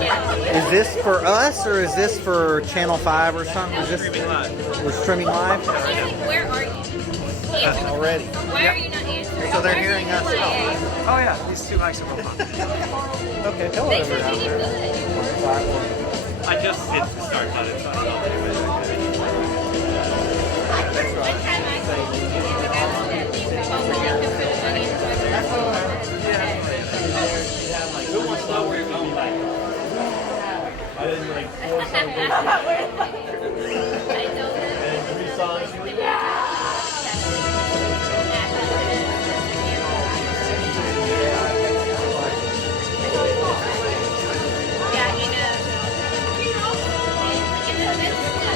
Is this for us or is this for Channel 5 or something? Is this we're streaming live? Where are you? Already. Why are you not answering? So they're hearing us. Oh yeah, these two mics are real fun. Okay, hello They said everyone. you did good. I just hit the start button, so I don't know if anybody's One time I saw you do the guys that leave the phone and they can put money in the Who wants to know where you're going? I didn't like four songs. I know that. And 3 songs. Yeah, you know. In the middle that's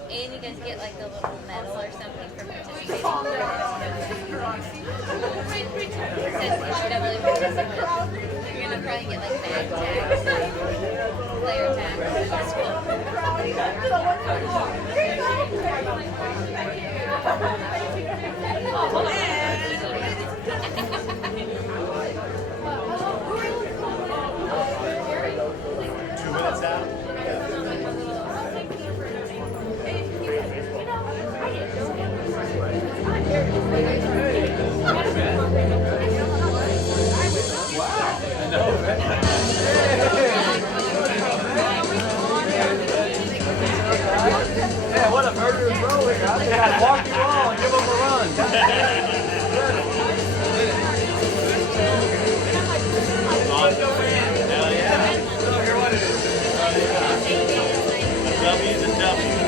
why you guys get like the little medal or something for participating. It says NCAA participant. You're gonna probably get like bag tags, player tags. That's Two minutes out. Yeah, what a murderous row here. I think I'd walk you all and give them a run. Hell yeah. Hear what it is. W's and W's.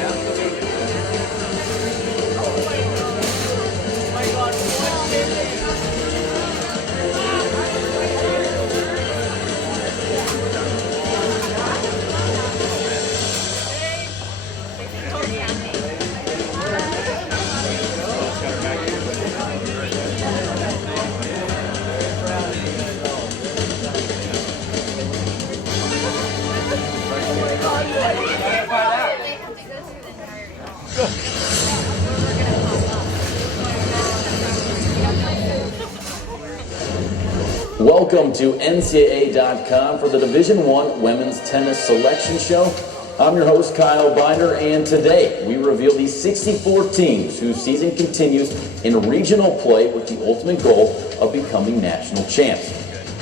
Welcome to NCAA.com for the Division I Women's Tennis Selection Show. I'm your host, Kyle Binder, and today we reveal the 64 teams whose season continues in regional play with the ultimate goal of becoming national champs.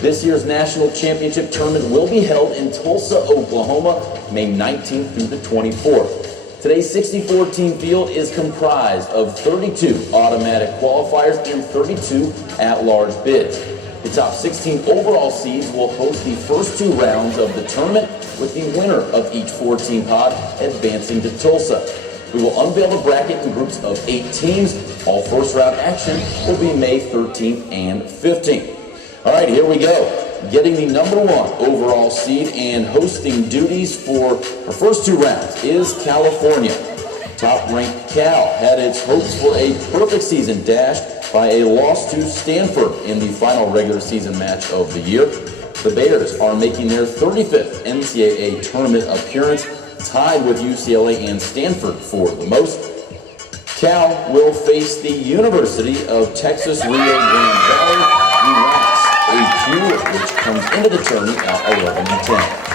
This year's national championship tournament will be held in Tulsa, Oklahoma, May 19th through the 24th. Today's 64-team field is comprised of 32 automatic qualifiers and 32 at-large bids. The top 16 overall seeds will host the first 2 rounds of the tournament, with the winner of each 4-team pod advancing to Tulsa. We will unveil the bracket in groups of 8 teams. All first-round action will be May 13th and 15th. All right, here we go. Getting the number 1 overall seed and hosting duties for her first 2 rounds is California. Top-ranked Cal had its hopes for a perfect season dashed by a loss to Stanford in the final regular season match of the year. The Bears are making their 35th NCAA tournament appearance, tied with UCLA and Stanford for the most. Cal will face the University of Texas Rio Grande Valley, who ranks AQ, which comes into the tournament at 11-10.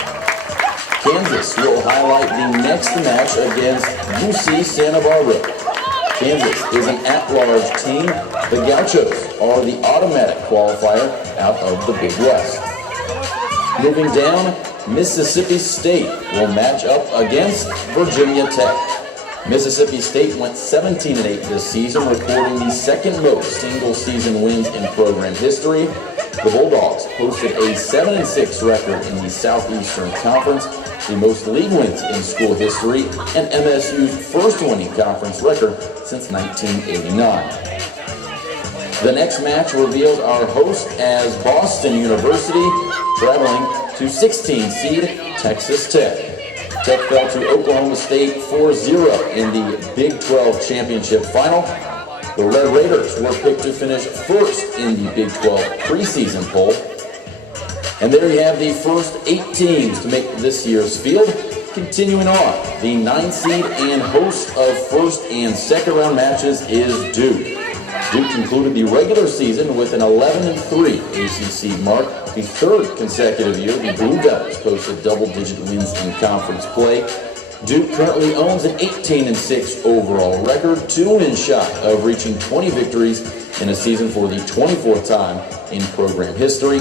Kansas will highlight the next match against UC Santa Barbara. Kansas is an at-large team. The Gauchos are the automatic qualifier out of the Big West. Moving down, Mississippi State will match up against Virginia Tech. Mississippi State went 17-8 this season, recording the second most single-season wins in program history. The Bulldogs posted a 7-6 record in the Southeastern Conference, the most league wins in school history, and MSU's first winning conference record since 1989. The next match reveals our host as Boston University, traveling to 16 seed Texas Tech. Tech fell to Oklahoma State 4-0 in the Big 12 championship final. The Red Raiders were picked to finish first in the Big 12 preseason poll. And there you have the first 8 teams to make this year's field. Continuing on, the 9 seed and host of first and second round matches is Duke. Duke concluded the regular season with an 11-3 ACC mark. The third consecutive year, the Blue Devils posted double-digit wins in conference play. Duke currently owns an 18-6 overall record, 2 wins shy of reaching 20 victories in a season for the 24th time in program history.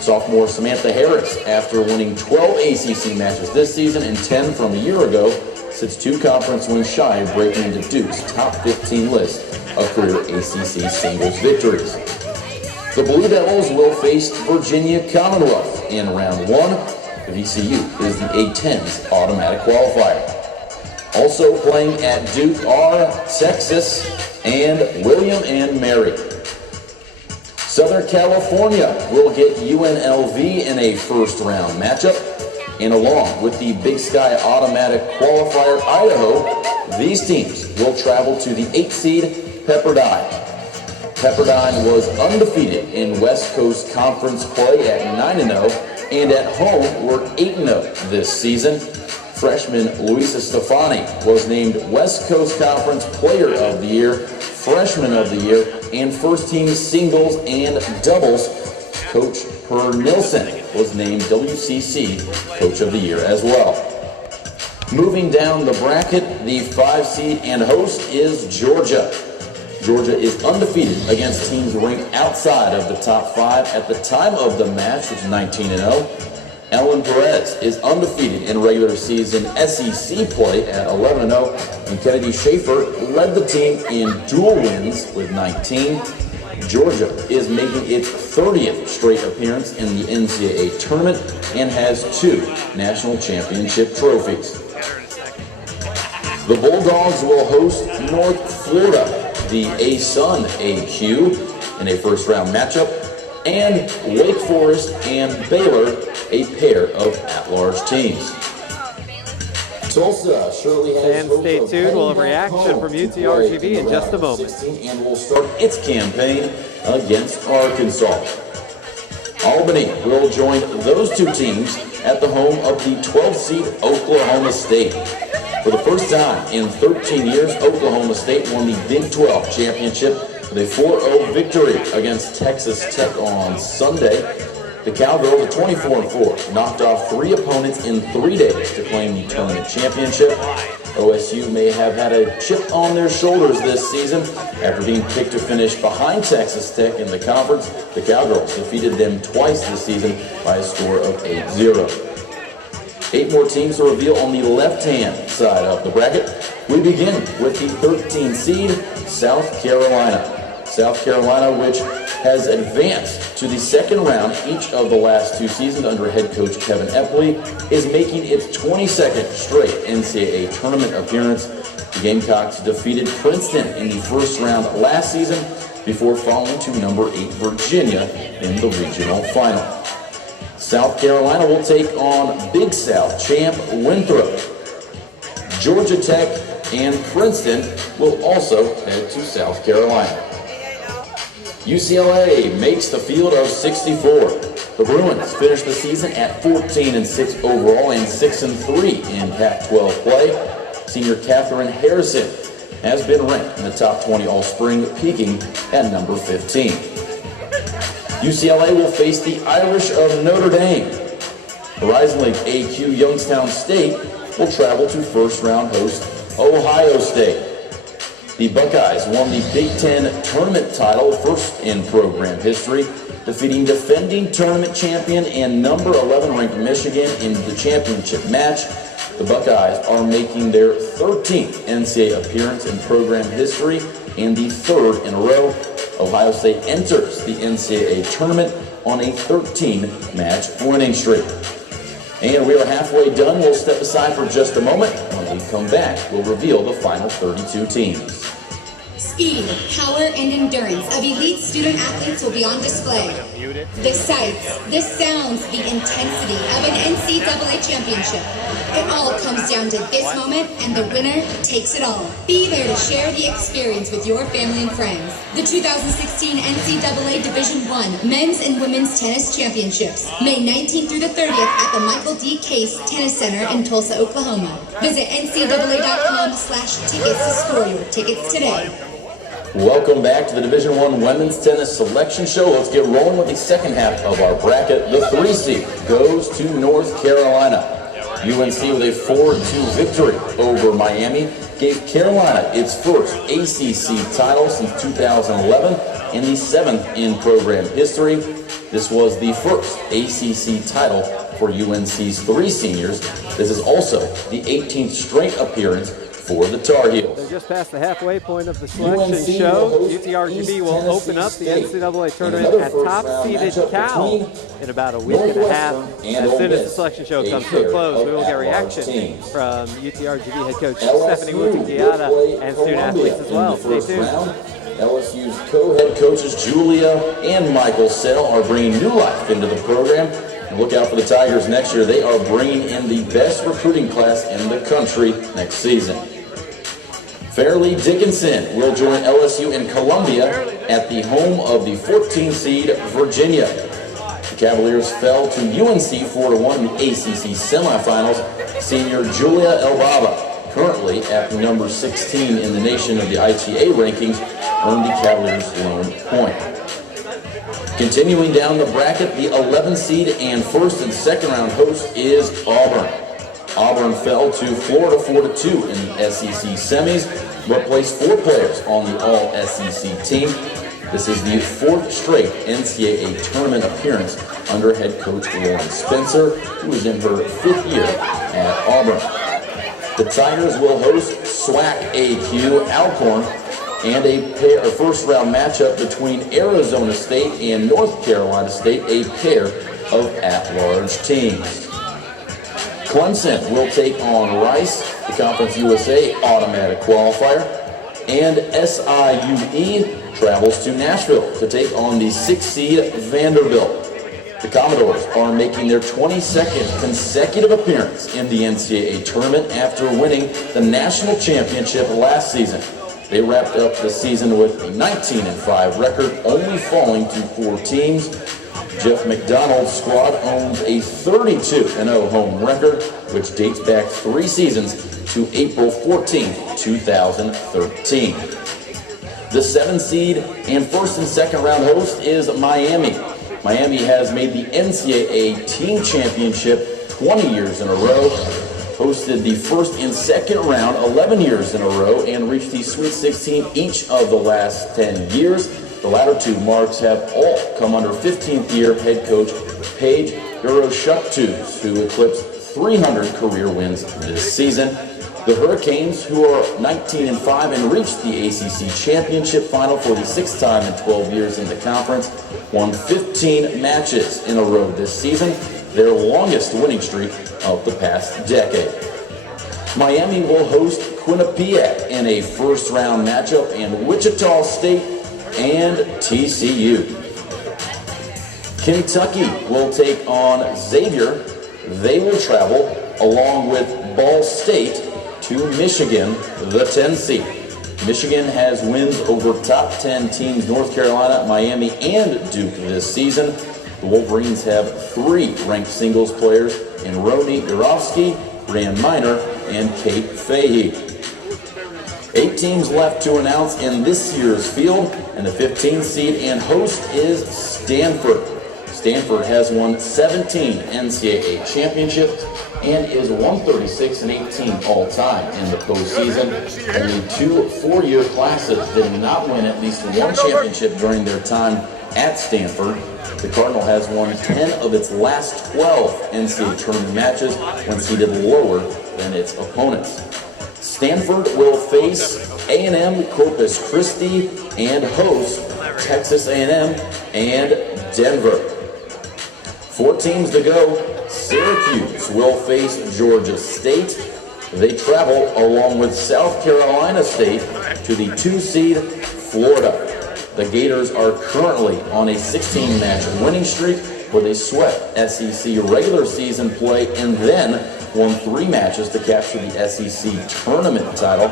Sophomore Samantha Harris, after winning 12 ACC matches this season and 10 from a year ago, sits 2 conference wins shy of breaking into Duke's top 15 list of career ACC singles victories. The Blue Devils will face Virginia Commonwealth in round 1. VCU is the A-10's automatic qualifier. Also playing at Duke are Texas and William and Mary. Southern California will get UNLV in a first-round matchup. And along with the Big Sky automatic qualifier Idaho, these teams will travel to the 8th seed Pepperdine. Pepperdine was undefeated in West Coast Conference play at 9-0 and at home were 8-0 this season. Freshman Luisa Stefani was named West Coast Conference Player of the Year, Freshman of the Year, and First Team Singles and Doubles. Coach Per Nilsson was named WCC Coach of the Year as well. Moving down the bracket, the 5 seed and host is Georgia. Georgia is undefeated against teams ranked outside of the top 5 at the time of the match, which is 19-0. Ellen Perez is undefeated in regular season SEC play at 11-0, and Kennedy Schaefer led the team in dual wins with 19. Georgia is making its 30th straight appearance in the NCAA tournament and has 2 national championship trophies. The Bulldogs will host North Florida, the ASUN AQ, in a first-round matchup, and Wake Forest and Baylor, a pair of at-large teams. Tulsa surely has And stay tuned, we'll have reaction from UTRGV in just a moment. And will start its campaign against Arkansas. Albany will join those 2 teams at the home of the 12th seed Oklahoma State. For the first time in 13 years, Oklahoma State won the Big 12 championship with a 4-0 victory against Texas Tech on Sunday. The Cowgirls, at 24-4, knocked off 3 opponents in 3 days to claim the tournament championship. OSU may have had a chip on their shoulders this season after being picked to finish behind Texas Tech in the conference. The Cowgirls defeated them twice this season by a score of 8-0. 8 more teams to reveal on the left-hand side of the bracket. We begin with the 13 seed, South Carolina. South Carolina, which has advanced to the second round each of the last 2 seasons under head coach Kevin Epley, is making its 22nd straight NCAA tournament appearance. The Gamecocks defeated Princeton in the first round last season before falling to number 8 Virginia in the regional final. South Carolina will take on Big South champ Winthrop. Georgia Tech and Princeton will also head to South Carolina. UCLA makes the field of 64. The Bruins finished the season at 14-6 overall and 6-3 in Pac-12 play. Senior Catherine Harrison has been ranked in the top 20 all-spring, peaking at number 15. UCLA will face the Irish of Notre Dame. Horizon League AQ Youngstown State will travel to first-round host Ohio State. The Buckeyes won the Big Ten tournament title, first in program history, defeating defending tournament champion and number 11 ranked Michigan in the championship match. The Buckeyes are making their 13th NCAA appearance in program history and the 3rd in a row. Ohio State enters the NCAA tournament on a 13-match winning streak. And we are halfway done. We'll step aside for just a moment. When we come back, we'll reveal the final 32 teams. Speed, power, and endurance of elite student athletes will be on display. The sights, the sounds, the intensity of an NCAA championship. It all comes down to this moment, and the winner takes it all. Be there to share the experience with your family and friends. The 2016 NCAA Division I Men's and Women's Tennis Championships, May 19th through the 30th at the Michael D. Case Tennis Center in Tulsa, Oklahoma. Visit ncaa.com/tickets to score your tickets today. Welcome back to the Division I Women's Tennis Selection Show. Let's get rolling with the second half of our bracket. The 3 seed goes to North Carolina. UNC with a 4-2 victory over Miami gave Carolina its first ACC title since 2011 and the 7th in program history. This was the first ACC title for UNC's 3 seniors. This is also the 18th straight appearance for the Tar Heels. They're just past the halfway point of the selection show. UTRGV will open up the NCAA tournament at top-seeded Cal in about a week and a half. As soon as the selection show comes to a close, we will get reaction from UTRGV head coach Stephanie Wooten-Giada and student athletes as well. Stay tuned. LSU's co-head coaches Julia and Michael Sell are bringing new life into the program. And look out for the Tigers next year. They are bringing in the best recruiting class in the country next season. Fairleigh Dickinson will join LSU in Columbia at the home of the 14th seed Virginia. The Cavaliers fell to UNC 4-1 in the ACC semifinals. Senior Julia Elbaba, currently at number 16 in the nation of the ITA rankings, earned the Cavaliers' lone point. Continuing down the bracket, the 11th seed and first and second round host is Auburn. Auburn fell to Florida 4-2 in the SEC semis, but placed 4 players on the All-SEC team. This is the 4th straight NCAA tournament appearance under head coach Lauren Spencer, who is in her 5th year at Auburn. The Tigers will host SWAC AQ Alcorn and a first-round matchup between Arizona State and North Carolina State, a pair of at-large teams. Clemson will take on Rice, the Conference USA automatic qualifier, and SIUE travels to Nashville to take on the 6th seed Vanderbilt. The Commodores are making their 22nd consecutive appearance in the NCAA tournament after winning the national championship last season. They wrapped up the season with a 19-5 record, only falling to 4 teams. Jeff McDonald's squad owns a 32-0 home record, which dates back 3 seasons to April 14, 2013. The 7th seed and first and second round host is Miami. Miami has made the NCAA team championship 20 years in a row, hosted the first and second round 11 years in a row, and reached the Sweet 16 each of the last 10 years. The latter 2 marks have all come under 15th year head coach Paige Hiroshuktus, who eclipsed 300 career wins this season. The Hurricanes, who are 19-5 and reached the ACC championship final for the 6th time in 12 years in the conference, won 15 matches in a row this season, their longest winning streak of the past decade. Miami will host Quinnipiac in a first-round matchup, and Wichita State and TCU. Kentucky will take on Xavier. They will travel along with Ball State to Michigan, the 10th seed. Michigan has wins over top 10 teams North Carolina, Miami, and Duke this season. The Wolverines have 3 ranked singles players in Roni Jurovsky, Ran Miner, and Kate Fahey. 8 teams left to announce in this year's field, and the 15th seed and host is Stanford. Stanford has won 17 NCAA championships and is 136-18 all-time in the postseason. Only 2 four-year classes did not win at least 1 championship during their time at Stanford. The Cardinal has won 10 of its last 12 NCAA tournament matches when seeded lower than its opponents. Stanford will face A&M Corpus Christi and host Texas A&M and Denver. 4 teams to go. Syracuse will face Georgia State. They travel along with South Carolina State to the 2 seed Florida. The Gators are currently on a 16-match winning streak where they swept SEC regular season play and then won 3 matches to capture the SEC tournament title.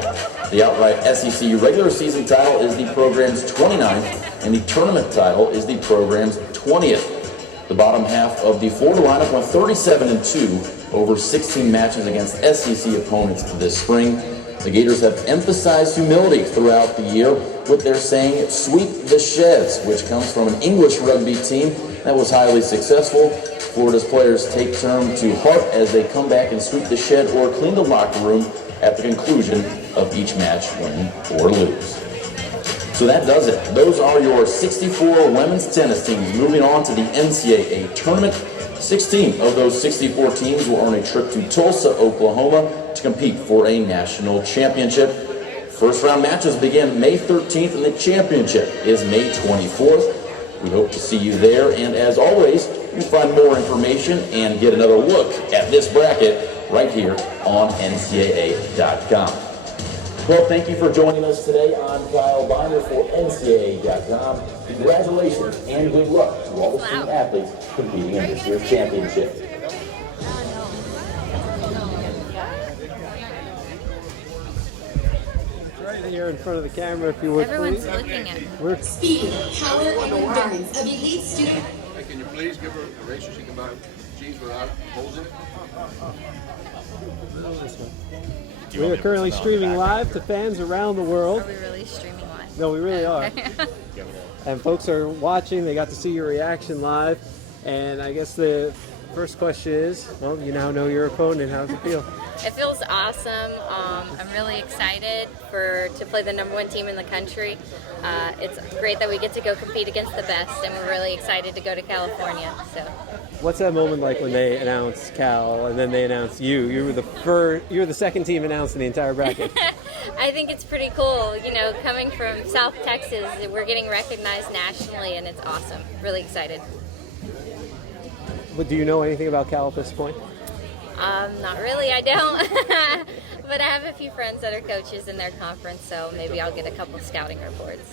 The outright SEC regular season title is the program's 29th, and the tournament title is the program's 20th. The bottom half of the Florida lineup went 37-2 over 16 matches against SEC opponents this spring. The Gators have emphasized humility throughout the year with their saying, "Sweep the sheds," which comes from an English rugby team that was highly successful. Florida's players take turn to heart as they come back and sweep the shed or clean the locker room at the conclusion of each match, win or lose. So that does it. Those are your 64 women's tennis teams. Moving on to the NCAA tournament. 16 of those 64 teams will earn a trip to Tulsa, Oklahoma to compete for a national championship. First round matches begin May 13th and the championship is May 24th. We hope to see you there, and as always, you can find more information and get another look at this bracket right here on NCAA.com. Well, thank you for joining us today. I'm Kyle Binder for NCAA.com. Congratulations and good luck to all the student athletes competing in this year's championship. Right here in front of the camera, if you would, Everyone's please. looking at me. Speed, power, and endurance of elite student. Hey, can you please give her a race so she can buy cheese without holes in it? We are currently streaming live to fans around the world. Are we really streaming live? No, we really are. And folks are watching. They got to see your reaction live. And I guess the first question is, well, you now know your opponent. How does it feel? It feels awesome. I'm really excited to play the #1 team in the country. It's great that we get to go compete against the best, and we're really excited to go to California. So, What's that moment like when they announced Cal and then they announced you? You were the second team announced in the entire bracket. I think it's pretty cool. You know, coming from South Texas, we're getting recognized nationally, and it's awesome. Really excited. But do you know anything about Cal at this point? Not really, I don't. But I have a few friends that are coaches in their conference, so maybe I'll get a couple scouting reports.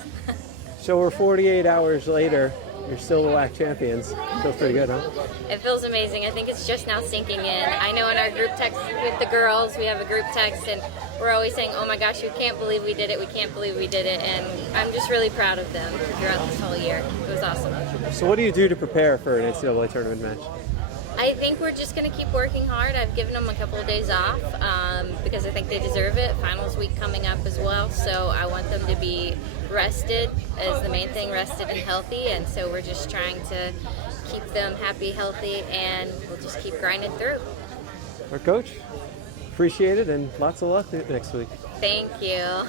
So we're 48 hours later. You're still the WAC champions. Feels pretty good, huh? It feels amazing. I think it's just now sinking in. I know in our group text with the girls, we have a group text, and we're always saying, "Oh my gosh, we can't believe we did it. We can't believe we did it." And I'm just really proud of them throughout this whole year. It was awesome. So what do you do to prepare for an NCAA tournament match? I think we're just going to keep working hard. I've given them a couple of days off because I think they deserve it. Finals week coming up as well, so I want them to be rested is the main thing, rested and healthy, and so we're just trying to keep them happy, healthy, and we'll just keep grinding through. Our coach, appreciate it, and lots of luck next week. Thank you.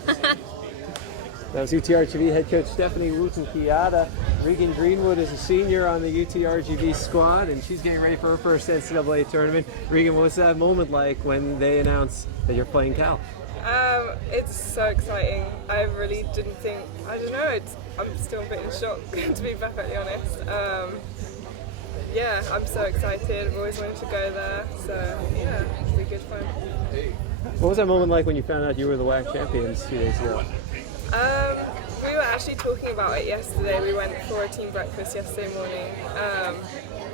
That was UTRGV head coach Stephanie Wooten-Kiata. Regan Greenwood is a senior on the UTRGV squad, and she's getting ready for her first NCAA tournament. Regan, what was that moment like when they announced that you're playing Cal? It's so exciting. I really didn't think, I don't know, I'm still a bit in shock, to be perfectly honest. Yeah, I'm so excited. I've always wanted to go there, so yeah, it'll be good fun. What was that moment like when you found out you were the WAC champions 2 days ago? We were actually talking about it yesterday. We went for a team breakfast yesterday morning.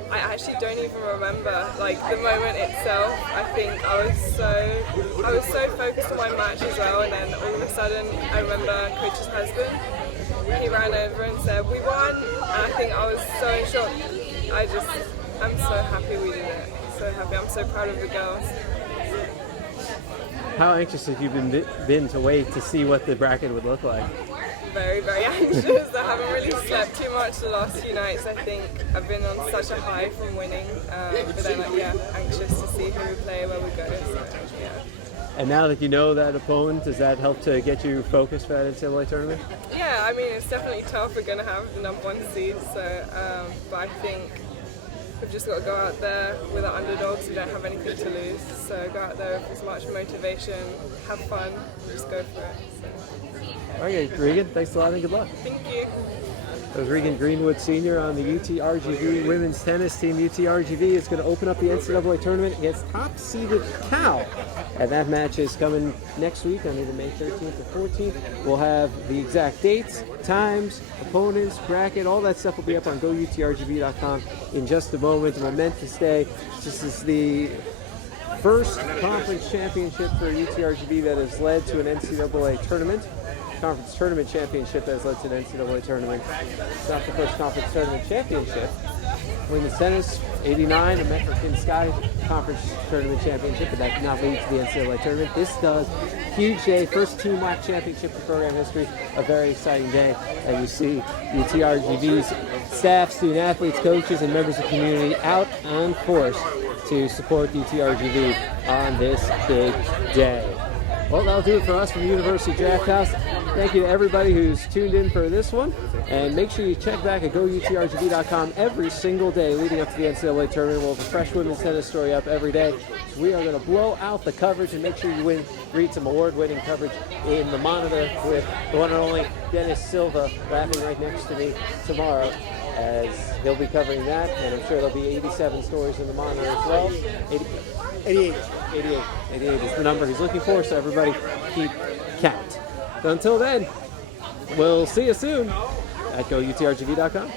I actually don't even remember like the moment itself. I think I was so focused on my match as well, and then all of a sudden I remember coach's husband. He ran over and said, "We won," and I think I was so in shock. I'm so happy we did it. So happy. I'm so proud of the girls. How anxious have you been to wait to see what the bracket would look like? Very, very anxious. I haven't really slept too much the last few nights. I think I've been on such a high from winning, but then anxious to see who we play, where we go. So, yeah. And now that you know that opponent, does that help to get you focused for that NCAA tournament? Yeah, I mean, it's definitely tough. We're going to have the #1 seed, so, but I think we've just got to go out there with our underdogs. We don't have anything to lose, so go out there with as much motivation, have fun, and just go for it. So. Okay, Regan, thanks a lot and good luck. Thank you. That was Regan Greenwood Sr. on the UTRGV women's tennis team. UTRGV is going to open up the NCAA tournament against top-seeded Cal. And that match is coming next week on either May 13th or 14th. We'll have the exact dates, times, opponents, bracket, all that stuff will be up on GoUTRGV.com in just a moment. The momentous day. This is the first conference championship for UTRGV that has led to an NCAA tournament. Conference tournament championship that has led to an NCAA tournament. It's not the first conference tournament championship. Women's tennis, 89, the Metrokin Sky Conference Tournament Championship, but that did not lead to the NCAA tournament. This does. Huge day, first team WAC championship in program history. A very exciting day. And you see UTRGV's staff, student athletes, coaches, and members of the community out on force to support UTRGV on this big day. Well, that'll do it for us from the University Drafthouse. Thank you to everybody who's tuned in for this one. And make sure you check back at GoUTRGV.com every single day leading up to the NCAA tournament. We'll have a fresh women's tennis story up every day. So we are going to blow out the coverage and make sure you read some award-winning coverage in the Monitor with the one and only Dennis Silva laughing right next to me tomorrow, as he'll be covering that. And I'm sure there'll be 87 stories in the Monitor as well. 88 is the number he's looking for, so everybody keep count. So until then, we'll see you soon at GoUTRGV.com.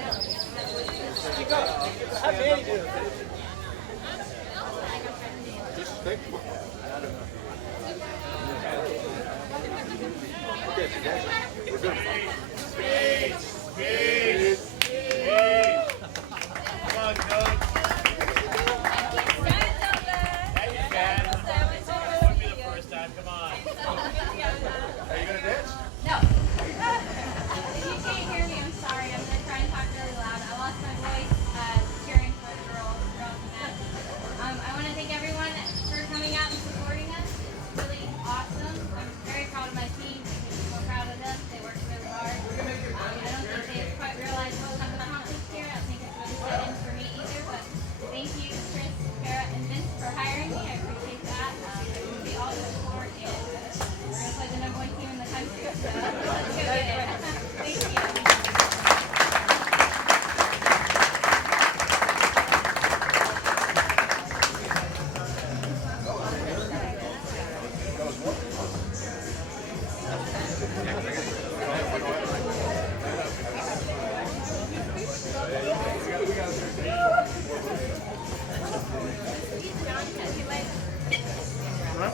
Huh?